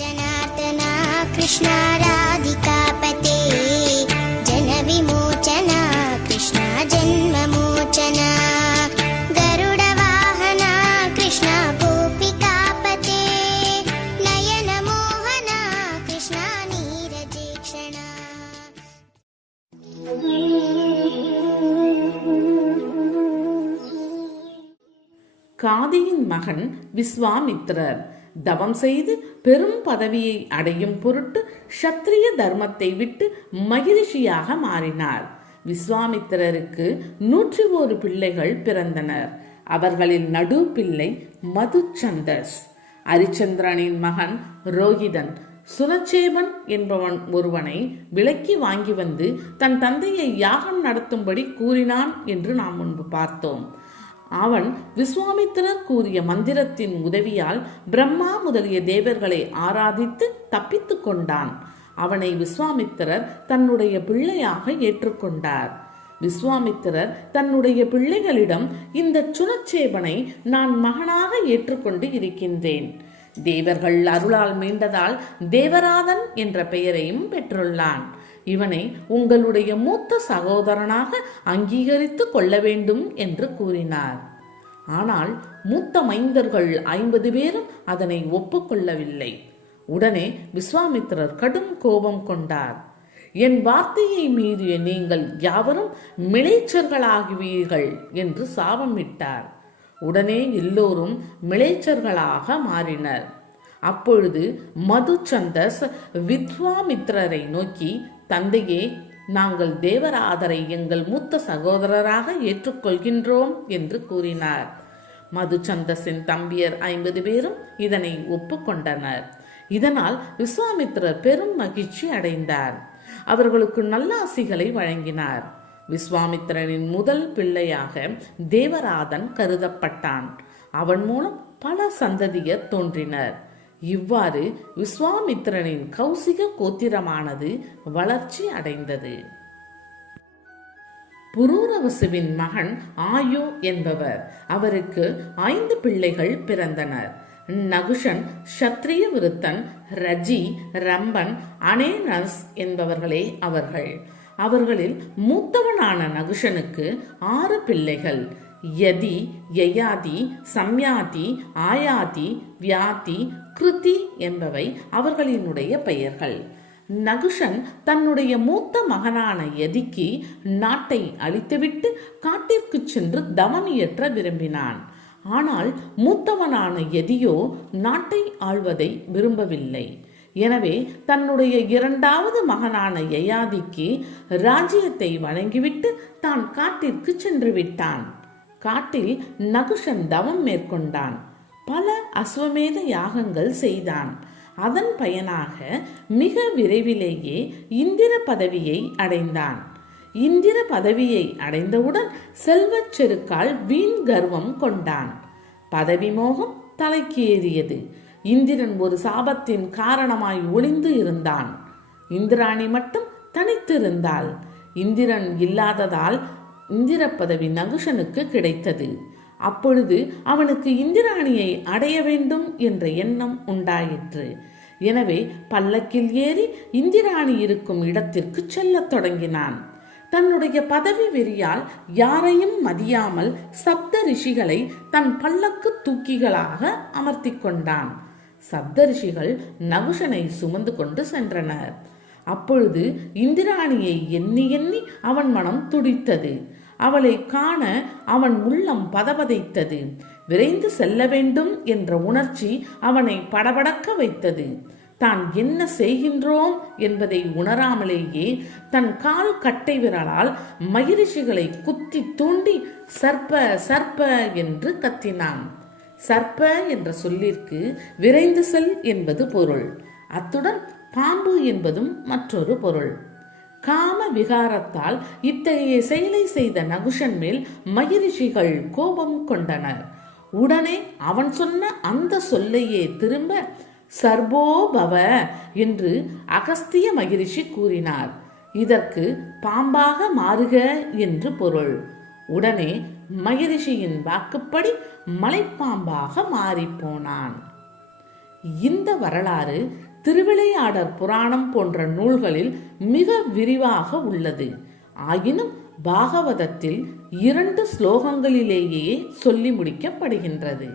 जनार्दना कृष्णा राधिकापते जनविमोचना कृष्णा जन्ममोचना गरुडवाहना कृष्णा गोपिकापते नयनमोहना कृष्णा नीरजेक्षणा காதியின் மகன் விஸ்வாமித்திரர் தவம் செய்து பெரும் பதவியை அடையும் பொருட்டு சத்திரிய தர்மத்தை விட்டு மகிழ்ச்சியாக மாறினார். விஸ்வாமித்திரருக்கு நூற்றி ஒரு பிள்ளைகள் பிறந்தனர். அவர்களின் நடு பிள்ளை மதுச்சந்தஸ். அரிச்சந்திரனின் மகன் ரோகிதன். சுரச்சேபன் என்பவன் ஒருவனை விலக்கி வாங்கி வந்து தன் தந்தையை யாகம் நடத்தும்படி கூறினான் என்று நாம் முன்பு பார்த்தோம். அவன் விஸ்வாமித்திரர் கூறிய மந்திரத்தின் உதவியால் பிரம்மா முதலிய தேவர்களை ஆராதித்து தப்பித்துக் கொண்டான். அவனை விஸ்வாமித்திரர் தன்னுடைய பிள்ளையாக ஏற்றுக்கொண்டார். விஸ்வாமித்திரர் தன்னுடைய பிள்ளைகளிடம் இந்த சுனச்சேபனை நான் மகனாக ஏற்றுக்கொண்டு இருக்கின்றேன். தேவர்கள் அருளால் மீண்டதால் தேவராதன் என்ற பெயரையும் பெற்றுள்ளான். இவனை உங்களுடைய மூத்த சகோதரனாக அங்கீகரித்து கொள்ள வேண்டும் என்று கூறினார். ஆனால் மூத்த மைந்தர்கள் ஐம்பது பேரும் அதனை ஒப்புக்கொள்ளவில்லை. உடனே விஸ்வாமித்திரர் கடும் கோபம் கொண்டார். என் வார்த்தையை மீறிய நீங்கள் யாவரும் மிளைச்சர்களாகுவீர்கள் என்று சாபமிட்டார். உடனே எல்லோரும் மிளைச்சர்களாக மாறினர். அப்பொழுது மதுச்சந்தஸ் வித்வாமித்ரரை நோக்கி தந்தையே நாங்கள் தேவராதரை எங்கள் மூத்த சகோதரராக ஏற்றுக்கொள்கின்றோம் என்று கூறினார். மதுச்சந்தசின் தம்பியர் ஐம்பது பேரும் இதனை ஒப்புக்கொண்டனர். இதனால் விஸ்வாமித்திரர் பெரும் மகிழ்ச்சி அடைந்தார். அவர்களுக்கு நல்லாசிகளை வழங்கினார். விஸ்வாமித்திரனின் முதல் பிள்ளையாக தேவராதன் கருதப்பட்டான். அவன் மூலம் பல சந்ததியர் தோன்றினர். இவ்வாறு விஸ்வாமித்திரனின் கௌசிக கோத்திரமானது வளர்ச்சி அடைந்தது. புரூரவசுவின் மகன் ஆயு என்பவர். அவருக்கு ஐந்து பிள்ளைகள் பிறந்தனர். நகுஷன் ஷத்ரிய விருத்தன் ரஜி ரம்பன் அனேனஸ் என்பவர்களே அவர்கள். அவர்களில் மூத்தவனான நகுஷனுக்கு ஆறு பிள்ளைகள். யதி யயாதி சம்யாதி ஆயாதி வியாதி கிருதி என்பவை அவர்களினுடைய பெயர்கள். நகுஷன் தன்னுடைய மூத்த மகனான யதிக்கு நாட்டை அழித்துவிட்டு காட்டிற்கு சென்று தவமியற்ற விரும்பினான். ஆனால் மூத்தவனான எதியோ நாட்டை ஆள்வதை விரும்பவில்லை. எனவே தன்னுடைய இரண்டாவது மகனான யயாதிக்கு ராஜ்யத்தை வழங்கிவிட்டு தான் காட்டிற்கு சென்று விட்டான். காட்டில் நகுஷன் தவம் மேற்கொண்டான். பல அஸ்வமேத யாகங்கள் செய்தான். அதன் பயனாக மிக விரைவிலேயே இந்திர பதவியை அடைந்தான். இந்திர பதவியை அடைந்தவுடன் செல்வச் செருக்கால் வீண் கர்வம் கொண்டான். பதவி மோகம் தலைக்கு ஏறியது இந்திரன் ஒரு சாபத்தின் காரணமாய் ஒளிந்து இருந்தான். இந்திராணி மட்டும் தனித்திருந்தாள். இந்திரன் இல்லாததால் இந்திர பதவி நகுஷனுக்கு கிடைத்தது. அப்பொழுது அவனுக்கு இந்திராணியை அடைய வேண்டும் என்ற எண்ணம் உண்டாயிற்று. எனவே பல்லக்கில் ஏறி இந்திராணி இருக்கும் இடத்திற்கு செல்லத் தொடங்கினான். தன்னுடைய பதவி வெறியால் யாரையும் மதியாமல் சப்த ரிஷிகளை தன் பல்லக்கு தூக்கிகளாக அமர்த்தி கொண்டான். சப்த ரிஷிகள் நகுஷனை சுமந்து கொண்டு சென்றனர். அப்பொழுது இந்திராணியை எண்ணி எண்ணி அவன் மனம் துடித்தது. அவளை காண அவன் உள்ளம் பதபதைத்தது. விரைந்து செல்ல வேண்டும் என்ற உணர்ச்சி அவனை படபடக்க வைத்தது. தான் என்ன செய்கின்றோம் என்பதை உணராமலேயே தன் கால் கட்டை விரலால் மகிழ்ச்சிகளை குத்தி தூண்டி சர்ப்ப சர்ப்ப என்று கத்தினான். சர்ப்ப என்ற சொல்லிற்கு விரைந்து செல் என்பது பொருள். அத்துடன் பாம்பு என்பதும் மற்றொரு பொருள். காம விகாரத்தால் இத்தகைய செயலை செய்த நகுஷன் மேல் மகிழ்ச்சிகள் கோபம் கொண்டனர். உடனே அவன் சொன்ன அந்த சொல்லையே திரும்ப சர்போபவ என்று அகஸ்திய மகிழ்ச்சி கூறினார். இதற்கு பாம்பாக மாறுக என்று பொருள். உடனே மகிழ்ச்சியின் வாக்குப்படி மலைப்பாம்பாக மாறிப்போனான் இந்த வரலாறு திருவிளையாடற் புராணம் போன்ற நூல்களில் மிக விரிவாக உள்ளது. ஆயினும் பாகவதத்தில் இரண்டு ஸ்லோகங்களிலேயே சொல்லி முடிக்கப்படுகின்றது.